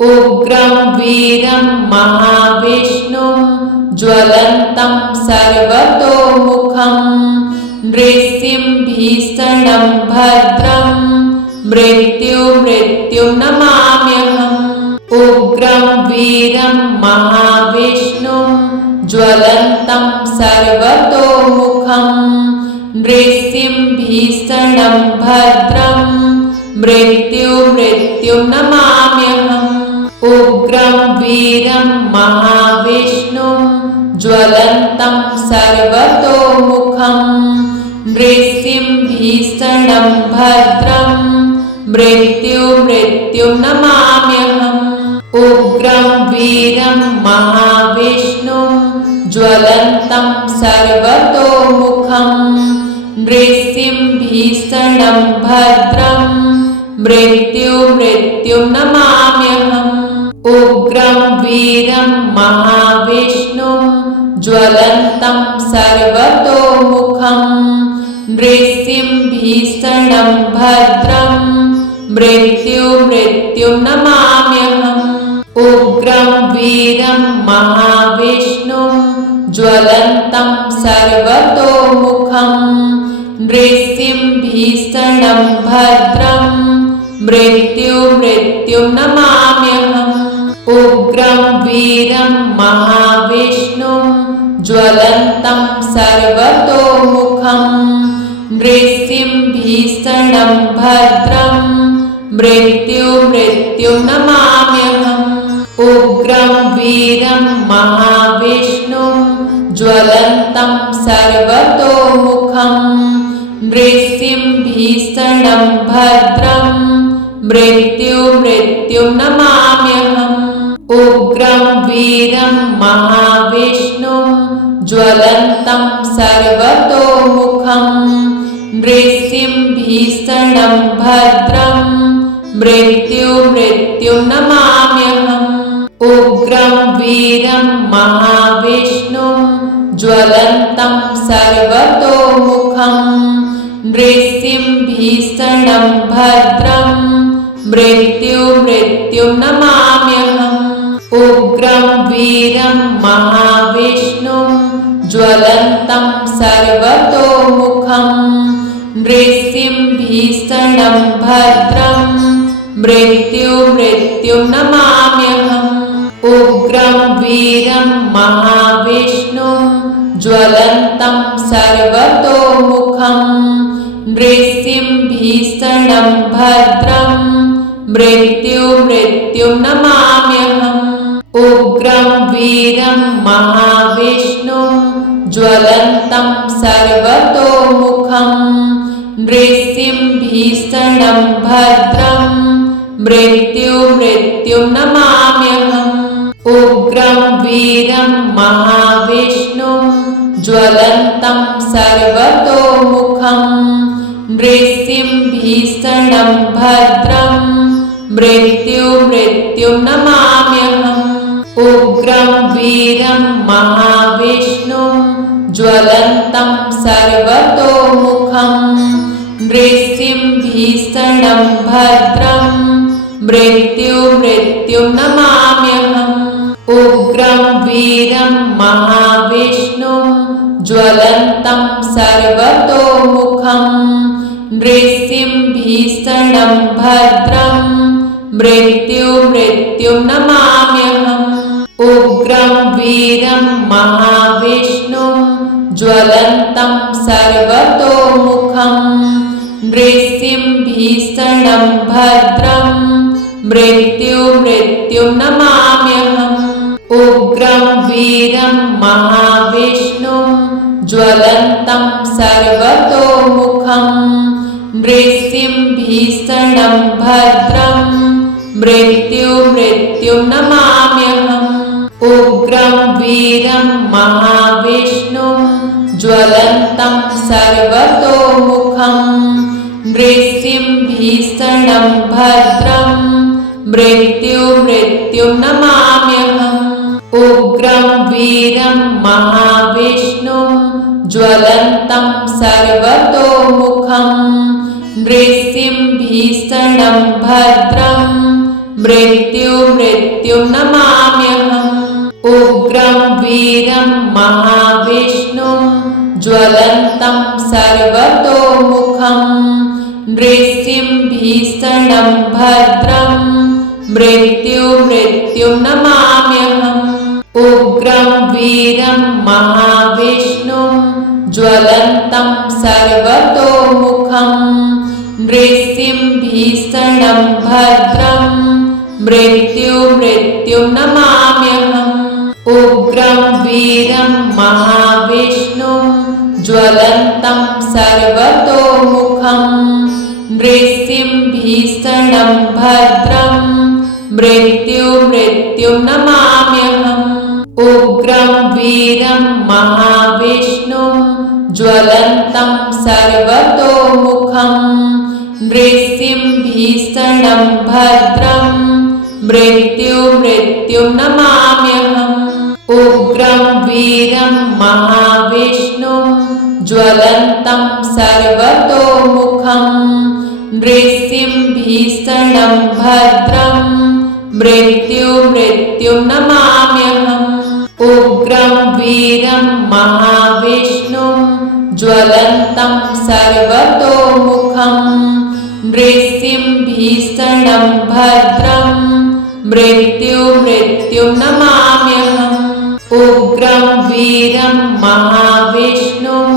उग्रं वीरं महाविष्णुं ज्वलन्तं सर्वतोमुखं नृसिंहभीषणं भद्रं मृत्युं नमाम्यहम्। उग्रं वीरं महाविष्णुं ज्वलन्तं सर्वतोमुखं नृसिंहभीषणं भद्रं मृत्युं नमाम्यहम्। उग्रं वीरं महाविष्णुं ज्वलन्तं सर्वतोमुखं नृसिंहभीषणं भद्रं मृत्युं नमाम्यहम्। उग्रं वीरं महाविष्णुं ज्वलन्तं सर्वतोमुखं नृसिंहभीषणं भद्रं मृत्युं नमाम्यहम्। उग्रं वीरं महाविष्णुं ज्वलन्तं सर्वतोमुखं नृसिंहभीषणं भद्रं मृत्युं नमाम्यहम्। उग्रं वीरं महाविष्णुं ज्वलन्तं सर्वतोमुखं नृसिंहभीषणं भद्रं मृत्युं नमाम्यहम्। उग्रं वीरं महाविष्णुं ज्वलन्तं सर्वतोमुखं नृसिंहभीषणं भद्रं मृत्युं नमाम्यहम्। उग्रं वीरं महाविष्णुं ज्वलन्तं सर्वतोमुखं नृसिंहभीषणं भद्रं मृत्युं नमाम्यहम्। उग्रं वीरं महाविष्णुं ज्वलन्तं सर्वतोमुखं नृसिंहभीषणं भद्रं मृत्युं नमाम्यहम्। उग्रं वीरं महाविष्णुं ज्वलन्तं सर्वतोमुखं नृसिंहभीषणं भद्रं मृत्युं नमाम्यहम्। उग्रं वीरं महाविष्णुं ज्वलन्तं सर्वतोमुखं नृसिंहभीषणं भद्रं मृत्युं नमाम्यहम्। उग्रं वीरं महाविष्णुं ज्वलन्तं सर्वतोमुखं नृसिंहभीषणं भद्रं मृत्युं नमाम्यहम्। उग्रं वीरं महाविष्णुं ज्वलन्तं सर्वतोमुखं नृसिंहभीषणं भद्रं मृत्युं नमाम्यहम्। उग्रं वीरं महाविष्णुं ज्वलन्तं सर्वतोमुखं नृसिंहभीषणं भद्रं मृत्युं नमाम्यहम्। उग्रं वीरं महाविष्णुं ज्वलन्तं सर्वतोमुखं नृसिंहभीषणं भद्रं मृत्युं नमाम्यहम्। उग्रं वीरं महाविष्णुं ज्वलन्तं सर्वतोमुखं नृसिंहभीषणं भद्रं मृत्युं नमाम्यहम्। उग्रं वीरं महाविष्णुं ज्वलन्तं सर्वतोमुखं नृसिंहभीषणं भद्रं मृत्युं नमाम्यहम्। उग्रं वीरं महाविष्णुं ज्वलन्तं सर्वतोमुखं नृसिंहभीषणं भद्रं मृत्युं नमाम्यहम्। उग्रं वीरं महाविष्णुं ज्वलन्तं सर्वतोमुखं नृसिंहभीषणं भद्रं मृत्युं नमाम्यहम्। उग्रं वीरं महाविष्णुं ज्वलन्तं सर्वतोमुखं नृसिंहभीषणं भद्रं मृत्युं नमाम्यहम् उग्रं वीरं महाविष्णुं ज्वलन्तं सर्वतोमुखं नृसिंहभीषणं भद्रं मृत्युं नमाम्यहम् उग्रं वीरं महाविष्णुं ज्वलन्तं सर्वतोमुखं नृसिंहभीषणं भद्रं मृत्युं नमाम्यहम् उग्रं वीरं महाविष्णुं ज्वलन्तं सर्वतोमुखं नृसिंहभीषणं भद्रं मृत्युं नमाम्यहम् उग्रं वीरं महाविष्णुं ज्वलन्तं सर्वतोमुखं नृसिंहभीषणं भद्रं मृत्युं नमाम्यहम् उग्रं वीरं महाविष्णुं ज्वलन्तं सर्वतोमुखं नृसिंहभीषणं भद्रं मृत्युं नमाम्यहम् उग्रं वीरं महाविष्णुं ज्वलन्तं सर्वतोमुखं नृसिंहभीषणं भद्रं मृत्युं नमाम्यहम् उग्रं वीरं महाविष्णुं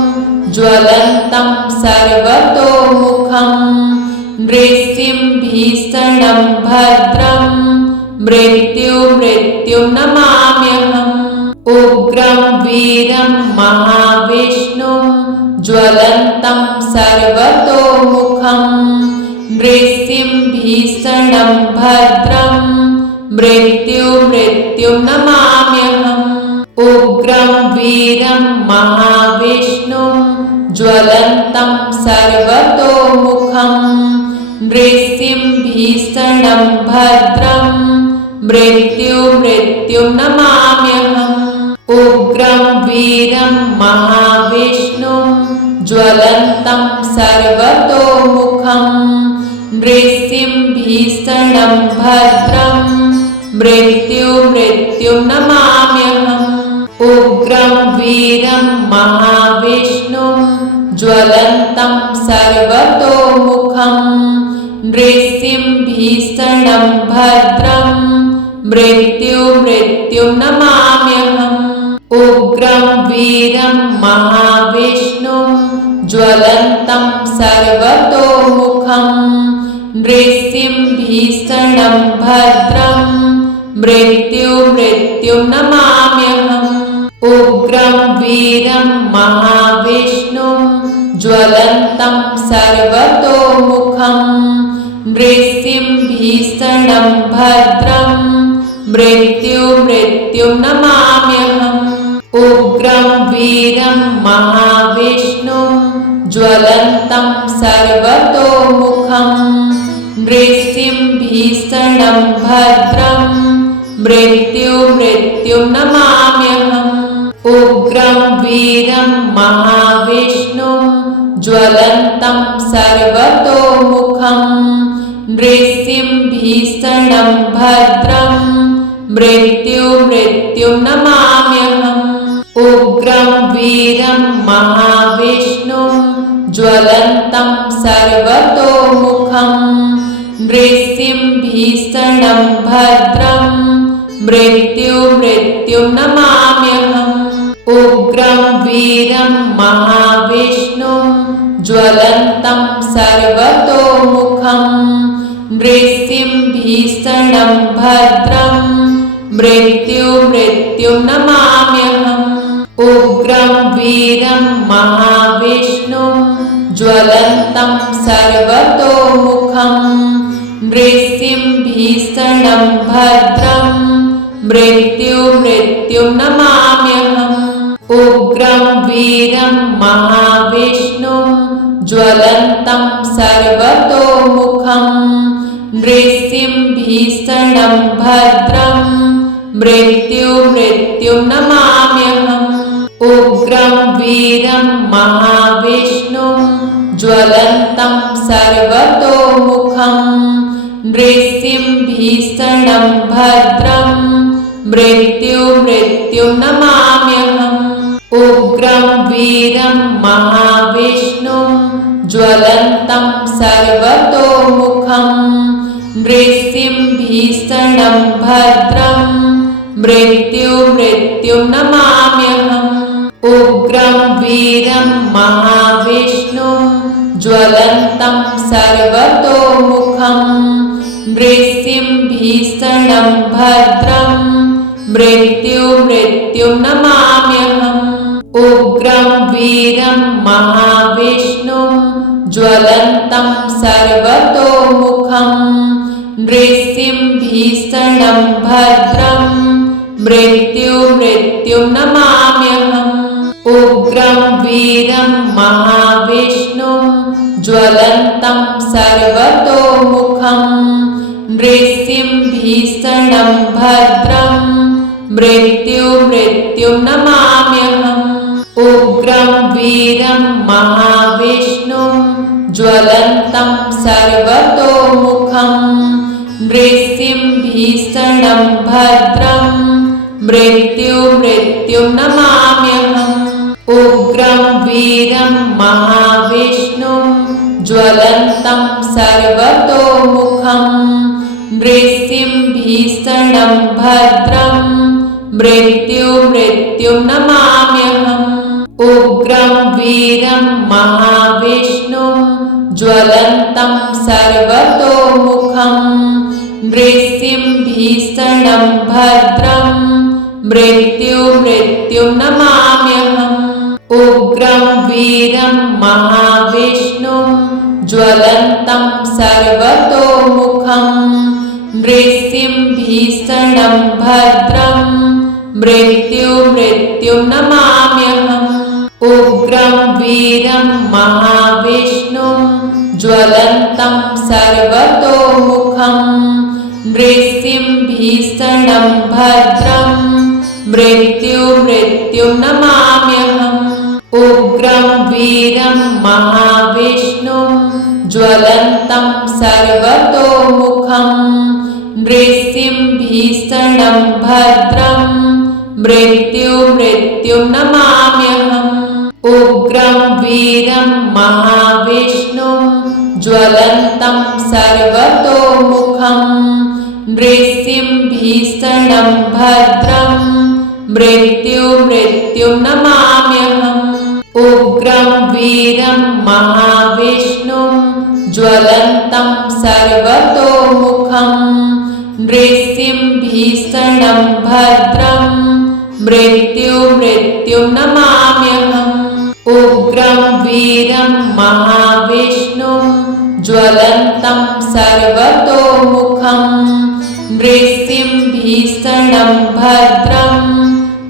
ज्वलन्तं सर्वतोमुखं नृसिंहभीषणं भद्रं मृत्युं नमाम्यहम् उग्रं वीरं महाविष्णुं ज्वलन्तं सर्वतोमुखं नृसिंहभीषणं भद्रं मृत्युं नमाम्यहम् उग्रं वीरं महाविष्णुं ज्वलन्तं सर्वतोमुखं नृसिंहभीषणं भद्रं मृत्युं नमाम्यहम् उग्रं वीरं महाविष्णुं ज्वलन्तं सर्वतोमुखं नृसिंहभीषणं भद्रं मृत्युं नमाम्यहम् उग्रं वीरं महाविष्णुं ज्वलन्तं सर्वतोमुखं नृसिंहभीषणं भद्रं मृत्युं नमाम्यहम् उग्रं वीरं महाविष्णुं ज्वलन्तं सर्वतोमुखं नृसिंहभीषणं भद्रं मृत्युं नमाम्यहम् उग्रं वीरं महाविष्णुं ज्वलन्तं सर्वतोमुखं नृसिंहभीषणं भद्रं मृत्युं नमाम्यहम् उग्रं वीरं महाविष्णुं ज्वलन्तं सर्वतोमुखं नृसिंहभीषणं भद्रं मृत्युं नमाम्यहम् उग्रं वीरं महाविष्णुं ज्वलन्तं सर्वतोमुखं नृसिंहभीषणं भद्रं मृत्युं नमाम्यहम् उग्रं वीरं महाविष्णुं ज्वलन्तं सर्वतोमुखं नृसिंहभीषणं भद्रं मृत्युं नमाम्यहम् उग्रं वीरं महाविष्णुं ज्वलन्तं सर्वतोमुखं नृसिंहभीषणं भद्रं मृत्युं नमाम्यहम् उग्रं वीरं महाविष्णुं ज्वलन्तं सर्वतोमुखं नृसिंहभीषणं भद्रं मृत्युं नमाम्यहम् उग्रं वीरं महाविष्णुं ज्वलन्तं सर्वतोमुखं नृसिंहभीषणं भद्रं मृत्युं नमाम्यहम् उग्रं वीरं महाविष्णुं ज्वलन्तं सर्वतोमुखं नृसिंहभीषणं भीषणं भद्रं मृत्युं नमाम्यहम् उग्रं वीरं महाविष्णुं ज्वलन्तं सर्वतोमुखं नृसिंहभीषणं भद्रं मृत्युं नमाम्यहम् उग्रं वीरं महाविष्णुं ज्वलन्तं सर्वतोमुखं नृसिंहभीषणं भद्रं मृत्युं नमाम्यहम् उग्रं वीरं महाविष्णुं ज्वलन्तं सर्वतोमुखं नृसिंहभीषणं भद्रं मृत्युं नमाम्यहम् उग्रं वीरं महाविष्णुं ज्वलन्तं सर्वतोमुखं नृसिंहभीषणं भद्रं मृत्युं नमाम्यहम् उग्रं वीरं महाविष्णुं ज्वलन्तं सर्वतोमुखं नृसिंहभीषणं भद्रं मृत्युं नमाम्यहम् उग्रं वीरं महाविष्णुं ज्वलन्तं सर्वतोमुखं नृसिंहभीषणं भद्रं मृत्युं नमाम्यहम् उग्रं वीरं महाविष्णुं ज्वलन्तं सर्वतोमुखं नृसिंहभीषणं भद्रं मृत्युं नमाम्यहम् उग्रं वीरं महाविष्णुं ज्वलन्तं सर्वतोमुखं नृसिंहभीषणं भद्रं मृत्युं नमाम्यहम् उग्रं वीरं महाविष्णुं ज्वलन्तं सर्वतोमुखं नृसिंहभीषणं भद्रं मृत्युं नमाम्यहम् उग्रं वीरं महाविष्णुं ज्वलन्तं सर्वतोमुखं नृसिंहभीषणं भद्रं मृत्युं नमाम्यहम् उग्रं वीरं महाविष्णुं ज्वलन्तं सर्वतोमुखं नृसिंहभीषणं भद्रं मृत्युं नमाम्यहम् उग्रं वीरं महाविष्णुं ज्वलन्तं सर्वतोमुखं नृसिंहभीषणं भद्रं मृत्युं नमाम्यहम् उग्रं वीरं महाविष्णुं ज्वलन्तं सर्वतोमुखं नृसिंहभीषणं भद्रं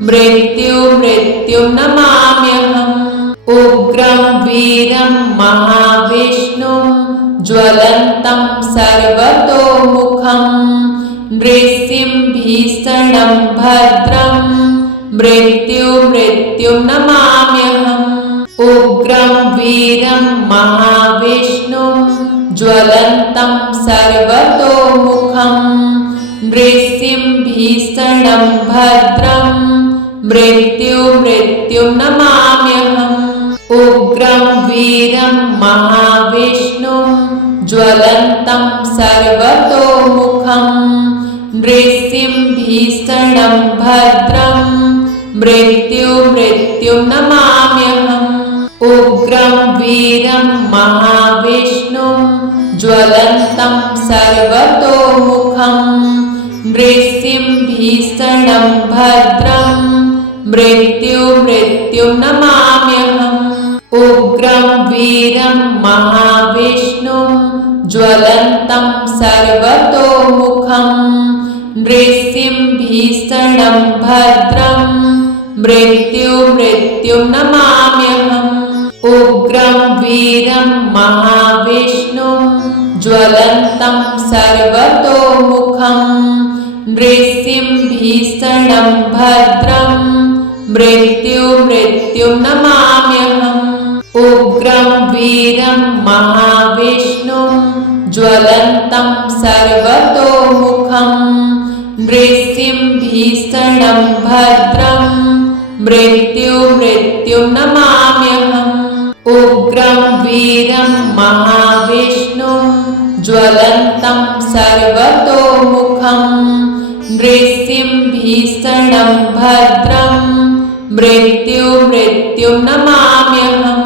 मृत्युं नमाम्यहम् उग्रं वीरं महाविष्णुं ज्वलन्तं सर्वतोमुखं नृसिंहभीषणं भद्रं मृत्युं नमाम्यहम् उग्रं वीरं महाविष्णुं ज्वलन्तं सर्वतोमुखं नृसिंहभीषणं भद्रं मृत्युं नमाम्यहम् उग्रं वीरं महाविष्णुं ज्वलन्तं सर्वतोमुखं नृसिंहभीषणं भद्रं मृत्युं नमाम्यहम् उग्रं वीरं महाविष्णुं ज्वलन्तं सर्वतोमुखं नृसिंहभीषणं भद्रं मृत्युं नमाम्यहम् उग्रं वीरं महाविष्णुं ज्वलन्तं सर्वतोमुखं नृसिंहभीषणं भद्रं मृत्युं नमाम्यहम् उग्रं वीरं महाविष्णुं ज्वलन्तं सर्वतोमुखं नृसिंहभीषणं भद्रं मृत्युं नमाम्यहम् उग्रं वीरं महाविष्णुं ज्वलन्तं सर्वतोमुखं नृसिंहभीषणं भद्रं मृत्युं नमाम्यहम् उग्रं वीरं महाविष्णुं ज्वलन्तं सर्वतोमुखं नृसिंहभीषणं भद्रं मृत्युं नमाम्यहम्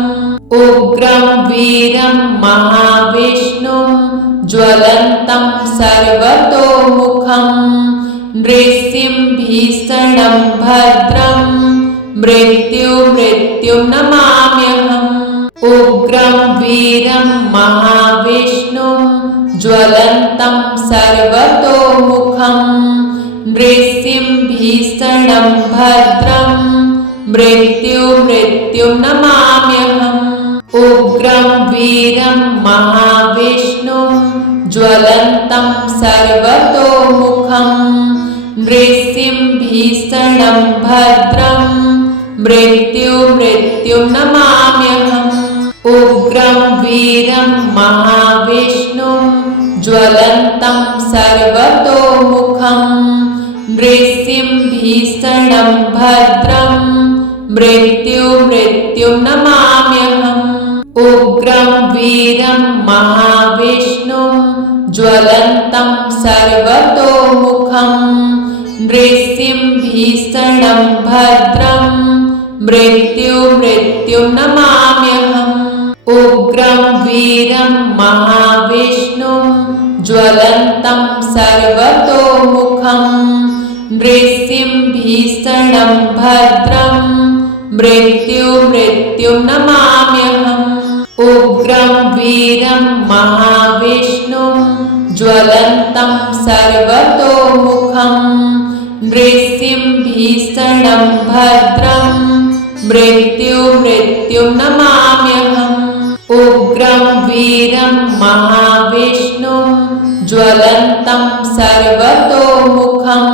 उग्रं वीरं महाविष्णुं ज्वलन्तं सर्वतोमुखं नृसिंहभीषणं भद्रं मृत्युं नमाम्यहम् उग्रं वीरं महाविष्णुं ज्वलन्तं सर्वतोमुखं नृसिंहभीषणं भद्रं मृत्युं नमाम्यहम् उग्रं वीरं महाविष्णुं ज्वलन्तं सर्वतोमुखं नृसिंहभीषणं भद्रं मृत्युं नमाम्यहम् उग्रं वीरं महाविष्णुं ज्वलन्तं सर्वतोमुखं नृसिंहभीषणं भद्रं मृत्युं नमाम्यहम् उग्रं वीरं महाविष्णुं ज्वलन्तं सर्वतोमुखं नृसिंहभीषणं भद्रं मृत्युं नमाम्यहम् उग्रं वीरं महाविष्णुं ज्वलन्तं सर्वतोमुखं नृसिंहभीषणं भद्रं मृत्युं नमाम्यहम् उग्रं वीरं महाविष्णुं ज्वलन्तं सर्वतोमुखं नृसिंहभीषणं भद्रं मृत्युं नमाम्यहम् उग्रं वीरं महाविष्णुं ज्वलन्तं सर्वतोमुखं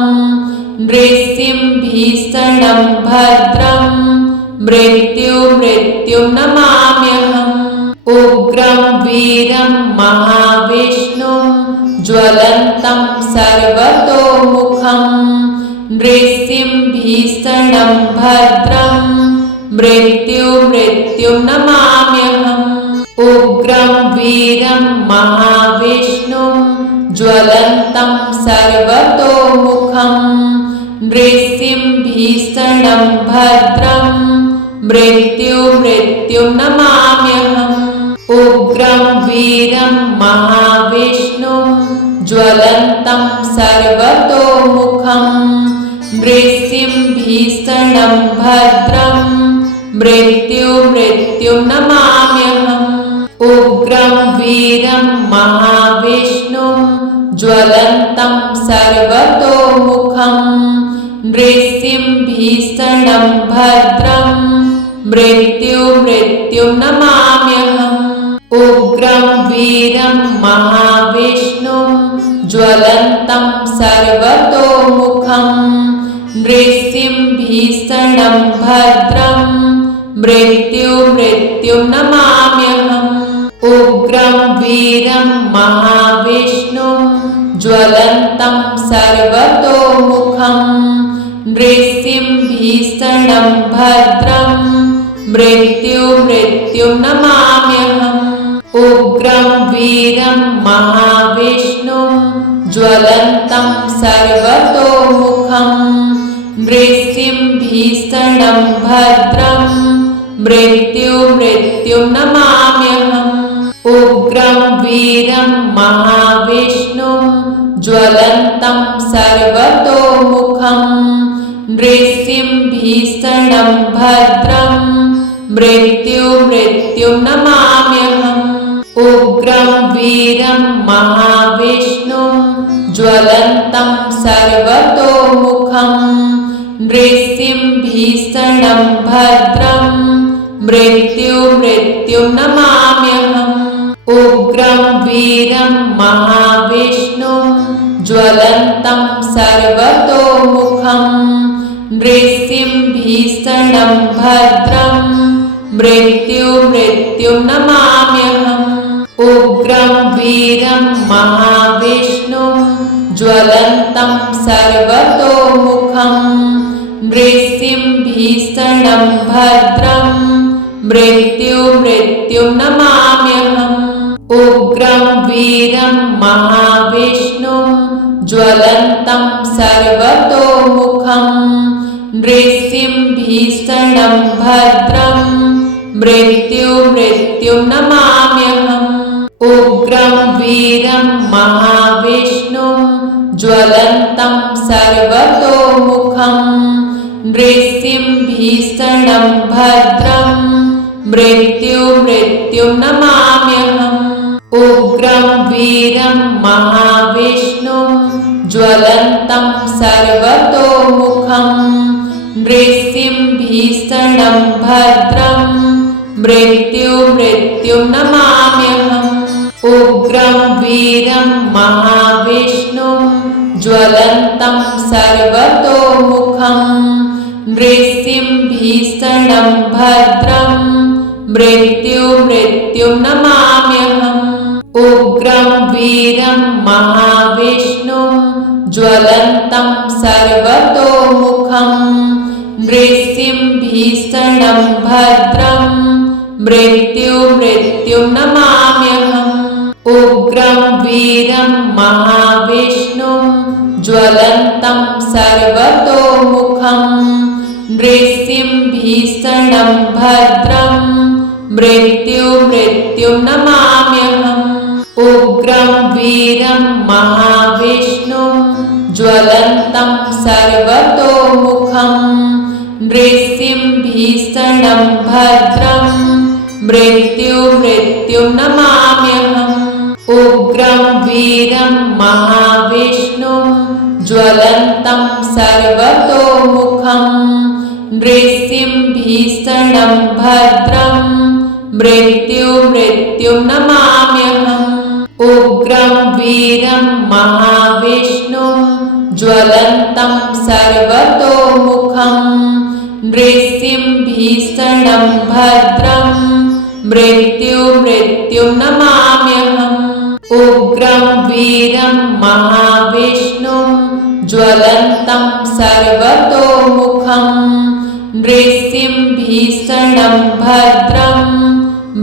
नृसिंहभीषणं भद्रं मृत्युं नमाम्यहम् उग्रं वीरं महाविष्णुं ज्वलन्तं सर्वतोमुखं नृसिंहभीषणं भद्रं मृत्युं नमाम्यहम् उग्रं वीरं महाविष्णुं ज्वलन्तं सर्वतोमुखं नृसिंहभीषणं भद्रं मृत्युं नमाम्यहम् उग्रं वीरं महाविष्णुं ज्वलन्तं सर्वतोमुखं नृसिंहभीषणं भद्रं मृत्युं नमाम्यहम् उग्रं वीरं महाविष्णुं ज्वलन्तं सर्वतोमुखं नृसिंहभीषणं भद्रं मृत्युं नमाम्यहम् उग्रं वीरं महाविष्णुं ज्वलन्तं सर्वतोमुखं नृसिंहभीषणं भद्रं मृत्युं नमाम्यहम् उग्रं वीरं महाविष्णुं ज्वलन्तं सर्वतोमुखं नृसिंहभीषणं भद्रं मृत्युं नमाम्यहम् उग्रं वीरं महाविष्णुं ज्वलन्तं सर्वतोमुखं नृसिंहभीषणं भद्रं मृत्युं नमाम्यहम् उग्रं वीरं महाविष्णुं ज्वलन्तं सर्वतोमुखं नृसिंहभीषणं भद्रं मृत्युं नमाम्यहम् उग्रं वीरं महाविष्णुं ज्वलन्तं सर्वतोमुखं नृसिंहभीषणं भद्रं मृत्युं नमाम्यहम् उग्रं वीरं महाविष्णुं ज्वलन्तं सर्वतोमुखं नृसिंहभीषणं भद्रं मृत्युं नमाम्यहम् उग्रं वीरं महाविष्णुं ज्वलन्तं सर्वतोमुखं नृसिंहभीषणं भद्रं मृत्युं नमाम्यहम् उग्रं वीरं महाविष्णुं ज्वलन्तं सर्वतोमुखं नृसिंहभीषणं भद्रं मृत्युं नमाम्यहम् उग्रं वीरं महाविष्णुं ज्वलन्तं सर्वतोमुखं नृसिंहभीषणं भद्रं मृत्युं नमाम्यहम् उग्रं वीरं महाविष्णुं ज्वलन्तं सर्वतोमुखं नृसिंहभीषणं भद्रं मृत्युं नमाम्यहम् उग्रं वीरं महाविष्णुं ज्वलन्तं सर्वतोमुखं नृसिंहभीषणं भद्रं मृत्युं नमाम्यहम् उग्रं वीरं महाविष्णुं ज्वलन्तं सर्वतोमुखं नृसिंहभीषणं भद्रं मृत्युं नमाम्यहम् उग्रं वीरं महाविष्णुं ज्वलन्तं सर्वतोमुखं नृसिंहभीषणं भद्रं मृत्युं नमाम्यहम् उग्रं वीरं महाविष्णुं ज्वलन्तं सर्वतोमुखं नृसिंहभीषणं भद्रं मृत्युं नमाम्यहम् उग्रं वीरं महाविष्णुं ज्वलन्तं सर्वतोमुखं नृसिंहभीषणं भद्रं मृत्युं नमाम्यहम् उग्रं वीरं महाविष्णुं ज्वलन्तं सर्वतोमुखं नृसिंहभीषणं भद्रं मृत्युं नमाम्यहम् उग्रं वीरं महाविष्णुं ज्वलन्तं सर्वतोमुखं नृसिंहभीषणं भद्रं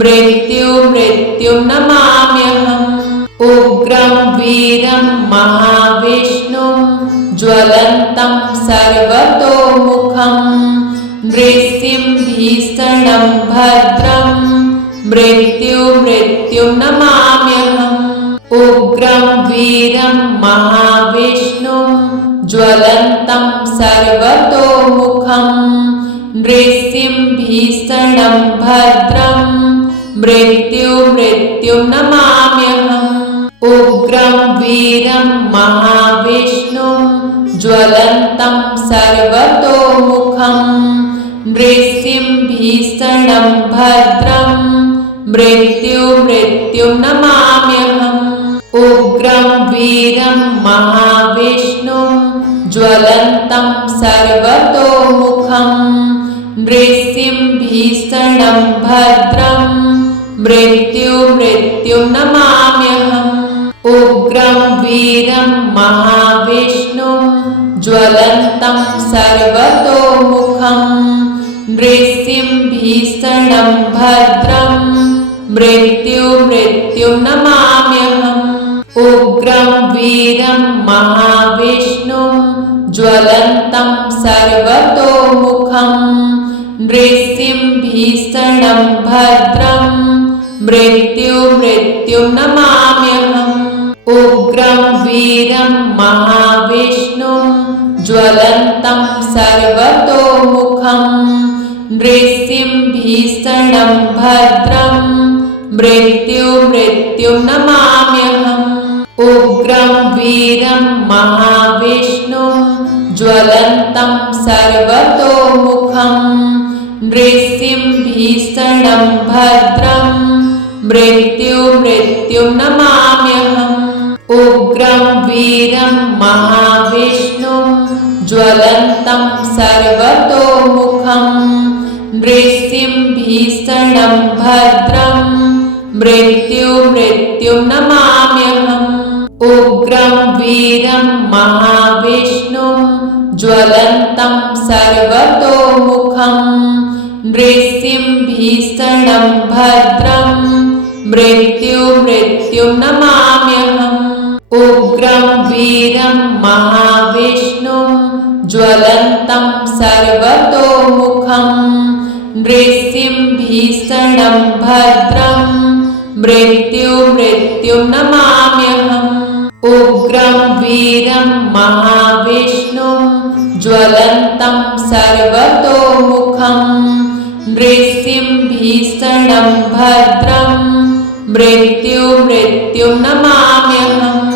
मृत्युं नमाम्यहम् उग्रं वीरं महाविष्णुं ज्वलन्तं सर्वतोमुखं नृसिंहभीषणं भद्रं मृत्युं नमाम्यहम् उग्रं वीरं महाविष्णुं ज्वलन्तं सर्वतोमुखं नृसिंहभीषणं भद्रं मृत्युं नमाम्यहम् उग्रं वीरं महाविष्णुं ज्वलन्तं सर्वतोमुखं नृसिंहभीषणं भद्रं मृत्युं नमाम्यहम् उग्रं वीरं महाविष्णुं ज्वलन्तं सर्वतोमुखं नृसिंहभीषणं भद्रं मृत्युं नमाम्यहम् उग्रं वीरं महाविष्णुं ज्वलन्तं सर्वतोमुखं नृसिंहभीषणं भद्रं मृत्युं नमाम्यहम् उग्रं वीरं महाविष्णुं ज्वलन्तं सर्वतोमुखं नृसिंहभीषणं भद्रं मृत्युं नमाम्यहम् उग्रं वीरं महाविष्णुं ज्वलन्तं सर्वतोमुखं नृसिंहभीषणं भद्रं मृत्युं नमाम्यहम् उग्रं वीरं महाविष्णुं ज्वलन्तं सर्वतोमुखं नृसिंहभीषणं भद्रं मृत्युं नमाम्यहम् उग्रं वीरं महाविष्णुं ज्वलन्तं सर्वतोमुखं नृसिंहभीषणं भद्रं मृत्युं नमाम्यहम् उग्रं वीरं महाविष्णुं ज्वलन्तं सर्वतोमुखं नृसिंहभीषणं भद्रं मृत्युं नमाम्यहम् उग्रं वीरं महाविष्णुं ज्वलन्तं सर्वतोमुखं नृसिंहभीषणं भद्रं मृत्युं नमाम्यहम् उग्रं वीरं महाविष्णुं ज्वलन्तं सर्वतोमुखं नृसिंहभीषणं भद्रं मृत्युं नमाम्यहम्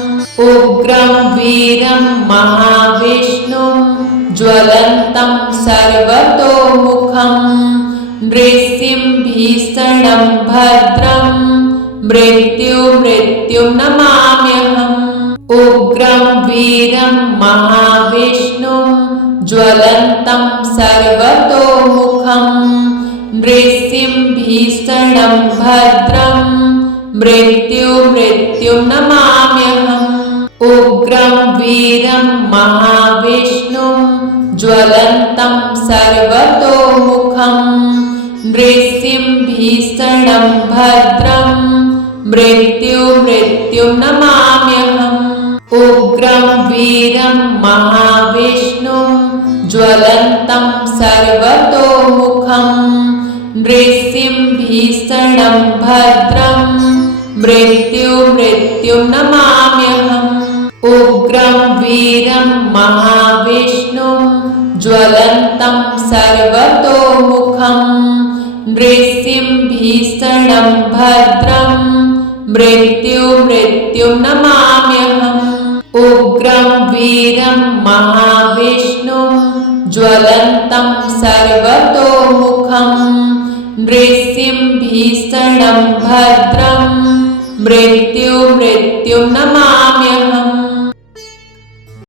उग्रं वीरं महाविष्णुं ज्वलन्तं सर्वतोमुखं नृसिंहभीषणं भद्रं मृत्युं नमाम्यहम् उग्रं वीरं महाविष्णुं ज्वलन्तं सर्वतोमुखं नृसिंहभीषणं भद्रं मृत्युं नमाम्यहम् उग्रं वीरं महाविष्णुं ज्वलन्तं सर्वतोमुखं नृसिंहभीषणं भद्रं मृत्युं नमाम्यहम् उग्रं वीरं महाविष्णुं ज्वलन्तं सर्वतोमुखं नृसिंहभीषणं भद्रं मृत्युं नमाम्यहम् उग्रं वीरं महाविष्णुं ज्वलन्तं सर्वतोमुखं नृसिंहभीषणं भद्रं मृत्युं नमाम्यहम् उग्रं वीरं महाविष्णुं ज्वलन्तं सर्वतोमुखं नृसिंहभीषणं भद्रं मृत्युं नमाम्यहम्